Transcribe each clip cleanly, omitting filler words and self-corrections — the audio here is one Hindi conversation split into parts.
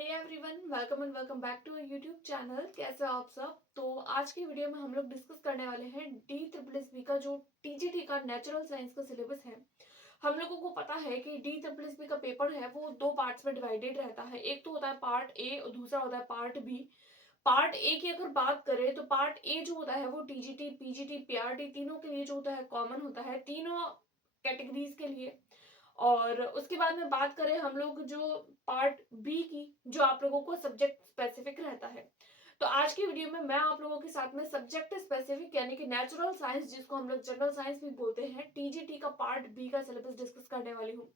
Hey everyone, welcome and welcome back to YouTube channel. कैसे हो आप सब? तो आज की वीडियो में हम लोग डिस्कस करने वाले हैं डी ट्रिपल एस बी का जो टीजीटी का नेचुरल साइंस का सिलेबस है। हम लोगों को पता है कि डी ट्रिपल एस बी का पेपर है वो दो पार्ट्स में डिवाइडेड रहता है। एक तो होता है पार्ट ए और दूसरा होता है पार्ट बी। पार्ट ए की अगर बात करें तो पार्ट ए जो होता है वो टीजीटी, पीजीटी, पीआरटी तीनों के लिए जो होता है कॉमन होता है, तीनों कैटेगरीज के लिए। और उसके बाद में बात करें हम लोग जो पार्ट बी की, जो आप लोगों को सब्जेक्ट स्पेसिफिक रहता है। तो आज की वीडियो में मैं आप लोगों के साथ में सब्जेक्ट स्पेसिफिक यानी कि नेचुरल साइंस, जिसको हम लोग जनरल साइंस भी बोलते हैं, टीजीटी का पार्ट बी का सिलेबस डिस्कस करने वाली हूँ।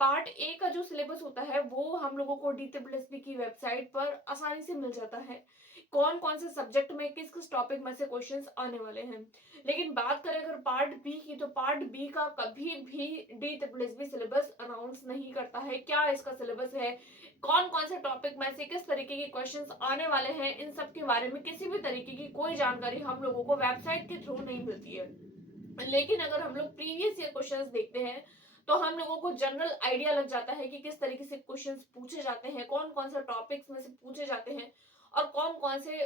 पार्ट ए का जो सिलेबस होता है वो हम लोगों को डी ट्रिपल एस बी की वेबसाइट पर आसानी से मिल जाता है, कौन कौन से सब्जेक्ट में किस किस टॉपिक में से क्वेश्चंस आने वाले हैं। लेकिन बात करें अगर पार्ट बी की, तो पार्ट बी का कभी भी D triple S B syllabus announce नहीं करता है क्या इसका सिलेबस है, कौन कौन से टॉपिक में से किस तरीके के क्वेश्चंस आने वाले हैं, इन सब के बारे में किसी भी तरीके की कोई जानकारी हम लोगों को वेबसाइट के थ्रू नहीं मिलती है। लेकिन अगर हम लोग प्रीवियस ईयर क्वेश्चंस देखते हैं तो हम लोगों को जनरल आइडिया लग जाता है कि किस तरीके से क्वेश्चंस पूछे जाते हैं, कौन कौन से टॉपिक्स में से पूछे जाते हैं और कौन कौन से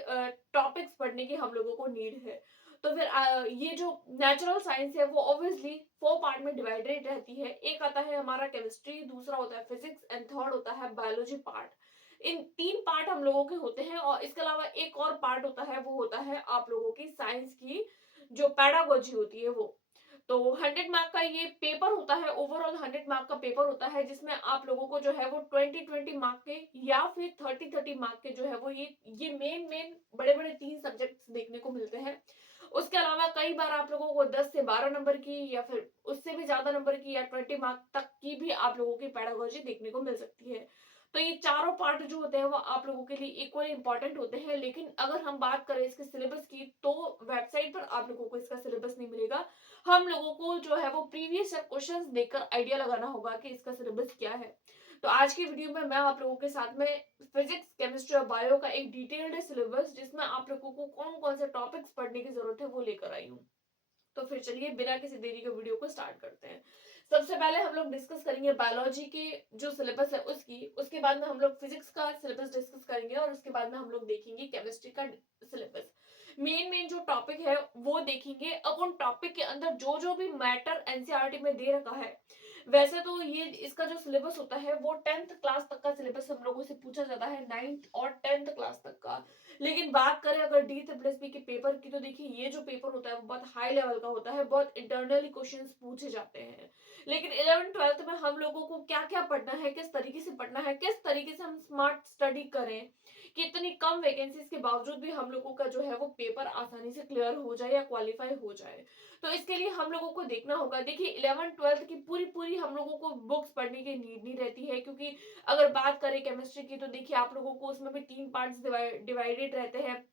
टॉपिक्स पढ़ने की हम लोगों को नीड है। तो फिर ये जो नेचुरल साइंस है वो ऑब्वियसली फोर पार्ट में डिवाइडेड रहती है। एक आता है हमारा केमिस्ट्री, दूसरा होता है फिजिक्स एंड थर्ड होता है बायोलॉजी पार्ट। इन तीन पार्ट हम लोगों के होते हैं और इसके अलावा एक और पार्ट होता है, वो होता है आप लोगों की साइंस की जो पैडागोजी होती है वो। तो 100 मार्क का ये पेपर होता है, ओवरऑल 100 मार्क का पेपर होता है, जिसमें आप लोगों को जो है वो 20-20 मार्क के या फिर 30-30 मार्क के जो है वो ये मेन मेन बड़े बड़े तीन सब्जेक्ट्स देखने को मिलते हैं। उसके अलावा कई बार आप लोगों को 10 से 12 नंबर की या फिर उससे भी ज्यादा नंबर की या 20 मार्क तक की भी आप लोगों की पैडागोजी देखने को मिल सकती है। तो ये चारों पार्ट जो होते हैं वो आप लोगों के लिए इक्वली इंपॉर्टेंट होते हैं। लेकिन अगर हम बात करें इसके सिलेबस की, तो वेबसाइट पर आप लोगों को इसका सिलेबस नहीं मिलेगा। हम लोगों को जो है वो प्रीवियस ईयर क्वेश्चंस देखकर आइडिया लगाना होगा कि इसका सिलेबस क्या है। तो आज की वीडियो में मैं आप लोगों के साथ में फिजिक्स, केमिस्ट्री और बायो का एक डिटेल्ड सिलेबस, जिसमें आप लोगों को कौन कौन से टॉपिक्स पढ़ने की जरूरत है, वो लेकर आई हूँ। तो फिर चलिए बिना किसी देरी के वीडियो को स्टार्ट करते हैं। सबसे पहले हम लोग डिस्कस करेंगे बायोलॉजी के जो सिलेबस है उसकी, उसके बाद में हम लोग फिजिक्स का सिलेबस डिस्कस करेंगे और उसके बाद में हम लोग देखेंगे केमिस्ट्री का सिलेबस। मेन मेन जो टॉपिक है वो देखेंगे। अब उन टॉपिक के अंदर जो जो भी मैटर एनसीईआरटी में दे रखा है, वैसे तो ये इसका जो सिलेबस होता है वो 10th क्लास तक का सिलेबस हम लोगों से पूछा जाता है, 9th और 10th क्लास तक का। लेकिन बात करें अगर डी ट्रिपल एस बी के पेपर की, तो देखिए ये जो पेपर होता है वो बहुत हाई लेवल का होता है, बहुत इंटरनली क्वेश्चंस पूछे जाते हैं। लेकिन 11th-12th में हम लोगों को क्या क्या पढ़ना है, किस तरीके से पढ़ना है, किस तरीके से हम स्मार्ट स्टडी करें कि इतनी कम वैकेंसीज के बावजूद भी हम लोगों का जो है वो पेपर आसानी से क्लियर हो जाए या क्वालिफाई हो जाए। तो इसके लिए हम लोगों को देखना होगा। देखिए 11th-12th की पूरी पूरी हम लोगों को बुक्स पढ़ने की नीड नहीं रहती है, क्योंकि अगर बात करें केमिस्ट्री की, तो देखिए आप लोगों को उसमें भी तीन पार्ट्स डिवाइडेड रहते हैं।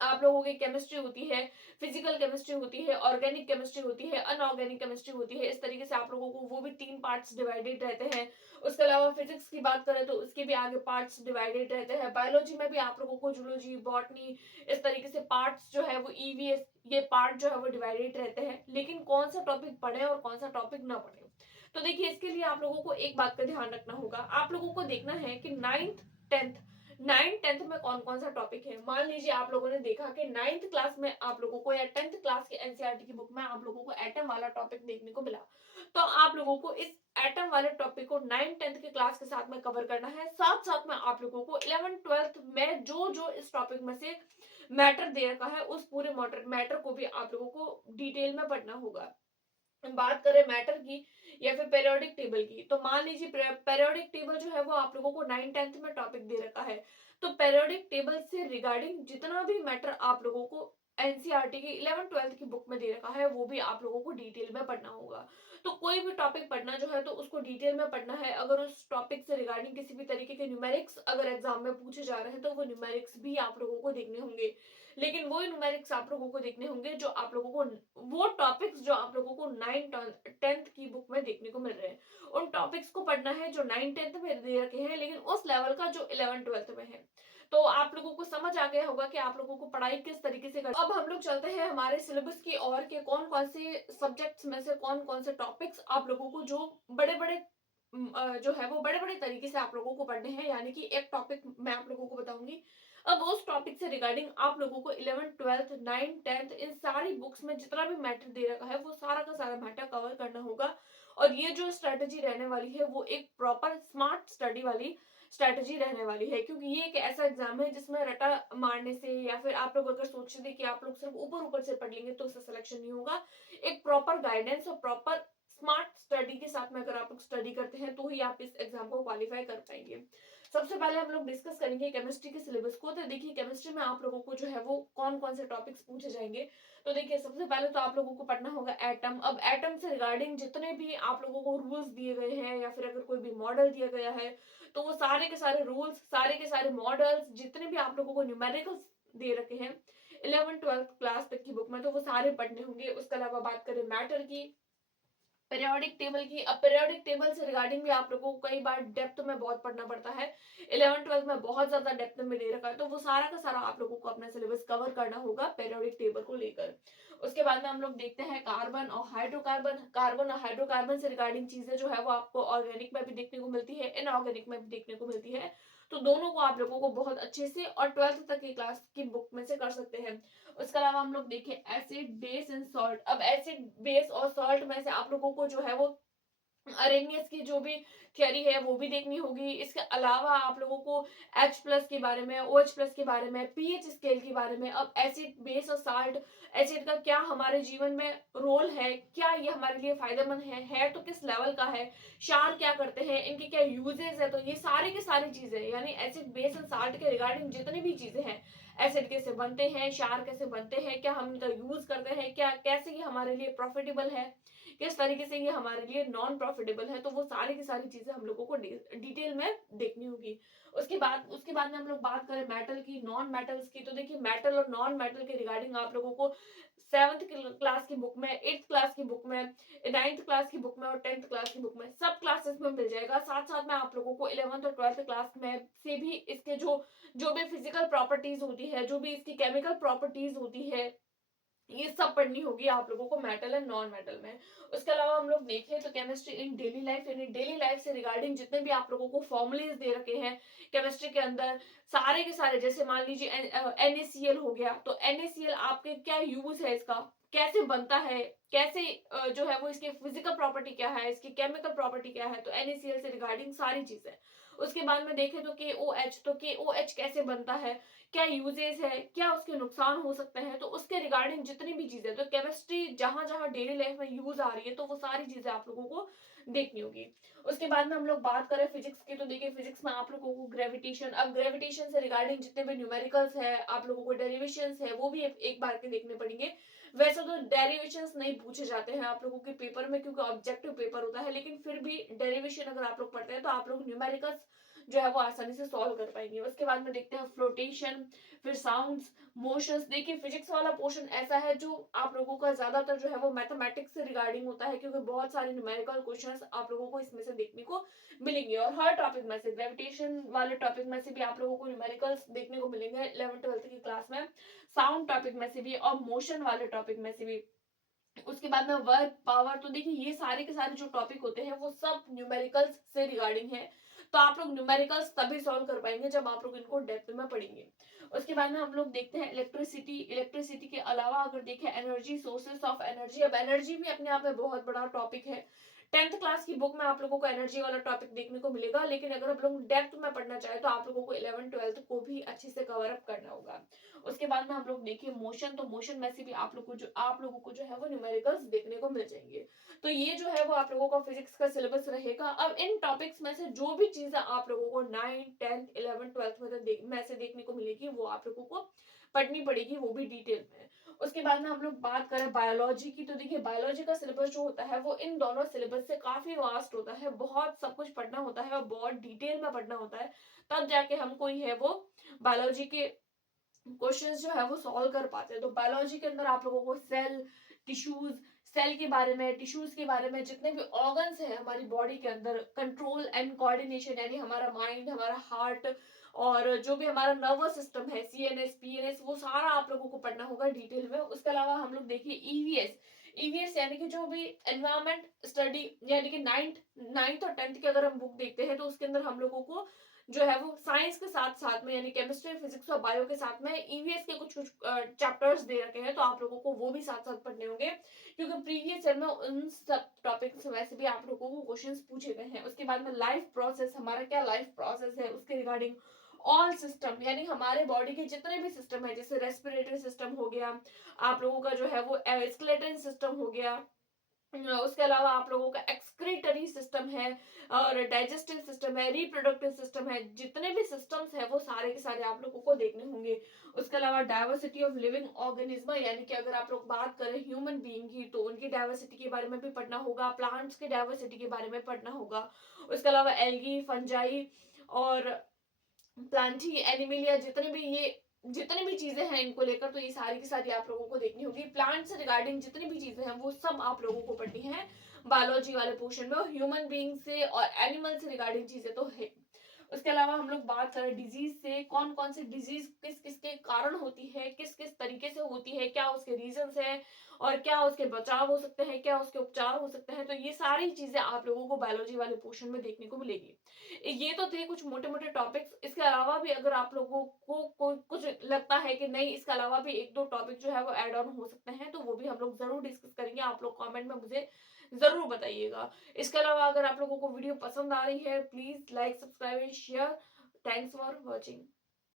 आप लोगों की केमिस्ट्री होती है, फिजिकल केमिस्ट्री होती है, ऑर्गेनिक केमिस्ट्री होती है, अनऑर्गेनिक केमिस्ट्री होती है। इस तरीके से आप लोगों को वो भी तीन पार्ट्स डिवाइडेड रहते हैं। उसके अलावा फिजिक्स की बात करें तो उसके भी आगे पार्ट्स डिवाइडेड रहते हैं। बायोलॉजी में भी आप लोगों को जूलॉजी, बॉटनी, इस तरीके से पार्ट्स जो है वो ईवीएस, ये पार्ट जो है वो डिवाइडेड रहते हैं। लेकिन कौन सा टॉपिक पढ़े और कौन सा टॉपिक ना पढ़े, तो देखिए इसके लिए आप लोगों को एक बात का ध्यान रखना होगा। आप लोगों को देखना है कि 9th 10th में कौन कौन सा टॉपिक है। मान लीजिए आप लोगों ने देखा कि 9th क्लास में आप लोगों को या 10th क्लास के एनसीईआरटी की बुक में आप लोगों को एटम वाला टॉपिक देखने को मिला, तो आप लोगों को इस एटम वाले टॉपिक को 9th 10th के क्लास के साथ में कवर करना है। साथ साथ में आप लोगों को 11th 12th में जो जो इस टॉपिक में से मैटर दे रखा है, उस पूरे मैटर को भी आप लोगों को डिटेल में पढ़ना होगा। बात करें मैटर की या फिर पेरियोडिक टेबल की, तो मान लीजिए पेरियोडिक टेबल जो है वो आप लोगों को 9th 10th में टॉपिक दे रखा है। तो पेरियोडिक टेबल से रिगार्डिंग जितना भी मैटर आप लोगों को एनसीईआरटी की 11th 12th की बुक में दे रखा है, वो भी आप लोगों को डिटेल में पढ़ना होगा। तो कोई भी टॉपिक पढ़ना जो है तो उसको डिटेल में पढ़ना है। अगर उस टॉपिक से रिगार्डिंग किसी भी तरीके के न्यूमेरिक्स अगर एग्जाम में पूछे जा रहे हैं, तो वो न्यूमेरिक्स भी आप लोगों को देखने होंगे। लेकिन वो न्यूमेरिक्स आप लोगों को देखने होंगे जो आप लोगों को, वो टॉपिक्स जो आप लोगों को 9th 10th की बुक में देखने को मिल रहे हैं, उन टॉपिक्स को पढ़ना है जो 9th 10th में दे रखे हैं, लेकिन उस लेवल का जो 11th 12th में है। तो आप लोगों को समझ आ गया होगा कि आप लोगों को पढ़ाई किस तरीके से करनी। अब हम लोग चलते हैं हमारे सिलेबस की और के कौन कौन से सब्जेक्ट्स में से कौन कौन से टॉपिक्स आप लोगों को जो बड़े बड़े जो है वो बड़े-बड़े तरीके से आप लोगों को पढ़ने हैं, यानी कि एक टॉपिक मैं आप लोगों को बताऊँगी। अब उस टॉपिक से रिगार्डिंग आप लोगों को 11th, 12th, 9th, 10th इन सारी बुक्स में जितना भी मैटर दे रखा है, वो सारा का सारा मैटर कवर करना होगा। और ये जो स्ट्रैटेजी रहने वाली है, वो एक प्रॉपर स्मार्ट स्टडी वाली स्ट्रैटेजी रहने वाली है, क्योंकि ये एक ऐसा एग्ज़ाम है जिसमें रटा मारने से या फिर आप लोग अगर सोचते थे कि आप लोग सिर्फ़ ऊपर-ऊपर से पढ़ लेंगे तो उससे सिलेक्शन नहीं होगा। एक प्रॉपर गाइडेंस और प्रॉपर स्मार्ट स्टडी के साथ में अगर आप लोग स्टडी करते हैं तो ही आप इस एग्जाम को क्वालिफाई कर पाएंगे। सबसे पहले हम लोग डिस्कस करेंगे केमिस्ट्री के सिलेबस को। तो देखिए केमिस्ट्री में आप लोगों को जो है वो कौन कौन से टॉपिक्स पूछे जाएंगे। तो देखिए सबसे पहले तो आप लोगों को पढ़ना होगा एटम। अब एटम से रिगार्डिंग जितने भी आप लोगों को रूल्स दिए गए हैं या फिर अगर कोई भी मॉडल दिया गया है तो वो सारे के सारे रूल्स, सारे के सारे मॉडल्स, जितने भी आप लोगों को न्यूमेरिकल्स दे रखे हैं 11th-12th क्लास तक की बुक में, तो वो सारे पढ़ने होंगे। उसके अलावा बात करें मैटर की, पीरियोडिक टेबल की। अब पीरियोडिक टेबल से रिगार्डिंग भी आप लोगों को कई बार डेप्थ में बहुत पढ़ना पड़ता है। 11th-12th में बहुत ज्यादा डेप्थ में दे रखा है, तो वो सारा का सारा आप लोगों को अपना सिलेबस कवर करना होगा पीरियोडिक टेबल को लेकर। उसके बाद में हम लोग देखते हैं कार्बन और हाइड्रोकार्बन। कार्बन और हाइड्रोकार्बन से रिगार्डिंग चीजें जो है वो आपको ऑर्गेनिक में भी देखने को मिलती है, इनऑर्गेनिक में भी देखने को मिलती है। तो दोनों को आप लोगों को बहुत अच्छे से और 12th तक की क्लास की बुक में से कर सकते हैं। उसके अलावा हम लोग देखें एसिड, बेस एंड सॉल्ट। अब एसिड, बेस और सॉल्ट में से आप लोगों को जो है वो अरेनियस की जो भी थियरी है वो भी देखनी होगी। इसके अलावा आप लोगों को H प्लस के बारे में, OH प्लस के बारे में, पीएच स्केल के बारे में, अब एसिड, बेस और साल्ट, एसिड का क्या हमारे जीवन में रोल है, क्या ये हमारे लिए फायदेमंद है तो किस लेवल का है, क्षार क्या करते हैं, इनके क्या यूजेस है। तो ये सारी की सारी चीजें, यानी एसिड, बेस और साल्ट के रिगार्डिंग जितनी भी चीजें हैं, एसिड कैसे बनते हैं, क्षार कैसे बनते हैं, क्या हम इनका यूज करते हैं, क्या कैसे ये हमारे लिए प्रॉफिटेबल है, किस तरीके से ये हमारे लिए नॉन प्रॉफिटेबल है, तो वो सारी की सारी चीजें हम लोगों को डिटेल में देखनी होगी। उसके बाद में हम लोग बात करें मेटल की, नॉन मेटल्स की। तो देखिए मेटल और नॉन मेटल के रिगार्डिंग आप लोगों को 7th क्लास की बुक में, 8th क्लास की बुक में, 9th क्लास की बुक में और 10th क्लास की बुक में, सब क्लासेस में मिल जाएगा। साथ साथ में आप लोगों को 11th और 12th क्लास में से भी इसके जो जो भी फिजिकल प्रॉपर्टीज होती है, जो भी इसकी केमिकल प्रॉपर्टीज होती है, ये सब पढ़नी होगी आप लोगों को मेटल एंड नॉन मेटल में। उसके अलावा हम लोग देखें तो केमिस्ट्री इन डेली लाइफ, यानी डेली लाइफ से रिगार्डिंग जितने भी आप लोगों को फॉर्मूलेज दे रखे हैं केमिस्ट्री के अंदर, सारे के सारे, जैसे मान लीजिए NaCl हो गया, तो NaCl आपके क्या यूज है, इसका कैसे बनता है, कैसे जो है वो इसकी फिजिकल प्रॉपर्टी क्या है, इसकी केमिकल प्रॉपर्टी क्या है, तो NaCl से रिगार्डिंग सारी चीजें। उसके बाद में देखें तो KOH, तो KOH कैसे बनता है, क्या यूजेस है, क्या उसके नुकसान हो सकते हैं, तो उसके रिगार्डिंग जितनी भी चीजें, तो केमिस्ट्री जहां जहां डेली लाइफ में यूज आ रही है तो वो सारी चीजें आप लोगों को देखनी होगी। उसके बाद में हम लोग बात करें फिजिक्स की। तो देखिए फिजिक्स में आप लोगों को ग्रेविटेशन, अब ग्रेविटेशन से रिगार्डिंग जितने भी न्यूमेरिकल्स है, आप लोगों को डेरिवेशंस है, वो भी एक बार के देखने पड़ेंगे। वैसे तो डेरिवेशंस नहीं पूछे जाते हैं आप लोगों के पेपर में, क्योंकि ऑब्जेक्टिव पेपर होता है, लेकिन फिर भी डेरिवेशन अगर आप लोग पढ़ते हैं तो आप लोग न्यूमेरिकल्स जो है वो आसानी से सॉल्व कर पाएंगे। उसके बाद में देखते हैं फ्लोटेशन, फिर साउंड्स, मोशंस। देखिए फिजिक्स वाला पोर्शन ऐसा है जो आप लोगों का ज्यादातर जो है वो मैथमेटिक्स से रिगार्डिंग होता है, क्योंकि बहुत सारे न्यूमेरिकल क्वेश्चंस आप लोगों को इसमें से देखने को मिलेंगे। और हर टॉपिक में से, ग्रेविटेशन वाले टॉपिक में से भी आप लोगों को न्यूमेरिकल्स देखने को मिलेंगे 11th-12th की क्लास में, साउंड टॉपिक में से भी और मोशन वाले टॉपिक में से भी। उसके बाद में वर्क, पावर। तो देखिए ये सारे के सारे जो टॉपिक होते हैं वो सब न्यूमेरिकल्स से रिगार्डिंग है। तो आप लोग न्यूमेरिकल्स तभी सॉल्व कर पाएंगे जब आप लोग इनको डेप्थ में पढ़ेंगे। उसके बाद में हम लोग देखते हैं इलेक्ट्रिसिटी। इलेक्ट्रिसिटी के अलावा अगर देखें एनर्जी, सोर्सेस ऑफ एनर्जी। अब एनर्जी भी अपने आप में बहुत बड़ा टॉपिक है। 10th क्लास की बुक में आप लोगों को एनर्जी वाला टॉपिक देखने को मिलेगा, लेकिन अगर आप लोग डेप्थ में पढ़ना चाहे तो आप लोगों को 11th-12th को भी अच्छे से कवर अप करना होगा। उसके बाद में हम लोग देखिए मोशन। तो मोशन में से भी आप लोगों को जो है वो न्यूमेरिकल्स देखने को मिल जाएंगे। तो ये जो है वो आप लोगों का फिजिक्स का सिलेबस रहेगा। अब इन टॉपिक्स में से जो भी चीजें आप लोगों को 9th, 10th, 11th, 12th में से देखने को मिलेगी वो आप लोगों को पढ़नी पड़ेगी, वो भी डिटेल में। उसके बाद में हम लोग बात करें बायोलॉजी की। तो देखिए बायोलॉजी का सिलेबस जो होता है वो इन दोनों सिलेबस से काफी वास्ट होता है, बहुत सब कुछ पढ़ना होता है और बहुत डिटेल में पढ़ना होता है, तब जाके हम कोई है वो बायोलॉजी के क्वेश्चंस जो है वो सॉल्व कर पाते हैं। तो बायोलॉजी के अंदर आप लोगों को सेल, टिश्यूज, सेल के बारे में, टिश्यूज के बारे में, जितने भी ऑर्गन्स है हमारी बॉडी के अंदर, कंट्रोल एंड कोऑर्डिनेशन, यानी हमारा माइंड, हमारा हार्ट और जो भी हमारा नर्वस सिस्टम है, CNS, PNS, वो सारा आप लोगों को पढ़ना होगा डिटेल में। उसके अलावा हम लोग देखिए ईवीएस। ईवीएस यानी कि जो भी एनवायरमेंट स्टडी, यानी कि नाइन्थ और 10th की अगर हम बुक देखते हैं तो उसके अंदर हम लोगों को जो है वो साइंस के साथ साथ में, यानी केमिस्ट्री, फिजिक्स और बायो के साथ में ईवीएस के कुछ कुछ चैप्टर्स दे रखे हैं, तो आप लोगों को वो भी साथ साथ पढ़ने होंगे, क्योंकि प्रीवियस ईयर में उन सब टॉपिक्स वैसे भी आप लोगों को क्वेश्चंस पूछे गए हैं। उसके बाद में लाइफ प्रोसेस, हमारा क्या लाइफ प्रोसेस है उसके रिगार्डिंग ऑल सिस्टम, यानी हमारे बॉडी के जितने भी सिस्टम है, जैसे रेस्पिरेटरी सिस्टम हो गया, आप लोगों का जो है वो स्केलेटन सिस्टम हो गया, उसके अलावा आप लोगों का एक्सक्रीटरी सिस्टम है और डाइजेस्टिव सिस्टम है, रिप्रोडक्टिव सिस्टम है, जितने भी सिस्टम्स है वो सारे के सारे आप लोगों को देखने होंगे। उसके अलावा डाइवर्सिटी ऑफ लिविंग ऑर्गेनिज्म, यानी कि अगर आप लोग बात करें ह्यूमन बीइंग की तो उनकी डाइवर्सिटी के बारे में भी पढ़ना होगा, प्लांट्स की डाइवर्सिटी के बारे में पढ़ना होगा। उसके अलावा एल्गी, फंजाई और प्लांटी, एनिमिलिया, जितनी भी चीजें हैं इनको लेकर, तो ये सारी की सारी आप लोगों को देखनी होगी। प्लांट से रिगार्डिंग जितनी भी चीजें हैं वो सब आप लोगों को पढ़नी है बायोलॉजी वाले पोर्शन में, और ह्यूमन बीइंग से और एनिमल से रिगार्डिंग चीजें तो है। उसके अलावा हम लोग बात करें डिजीज से, कौन कौन सी डिजीज किस किस के कारण होती है, किस किस तरीके से होती है, क्या उसके रीजंस है और क्या उसके बचाव हो सकते हैं, क्या उसके उपचार हो सकते हैं, तो ये सारी चीजें आप लोगों को बायोलॉजी वाले पोर्शन में देखने को मिलेगी। ये तो थे कुछ मोटे मोटे टॉपिक्स। इसके अलावा भी अगर आप लोगों को कुछ लगता है कि नहीं, इसके अलावा भी एक दो टॉपिक जो है वो ऐड ऑन हो सकते हैं, तो वो भी हम लोग जरूर डिस्कस करेंगे। आप लोग कमेंट में मुझे जरूर बताइएगा। इसके अलावा अगर आप लोगों को वीडियो पसंद आ रही है, please like, subscribe and share. Thanks for watching.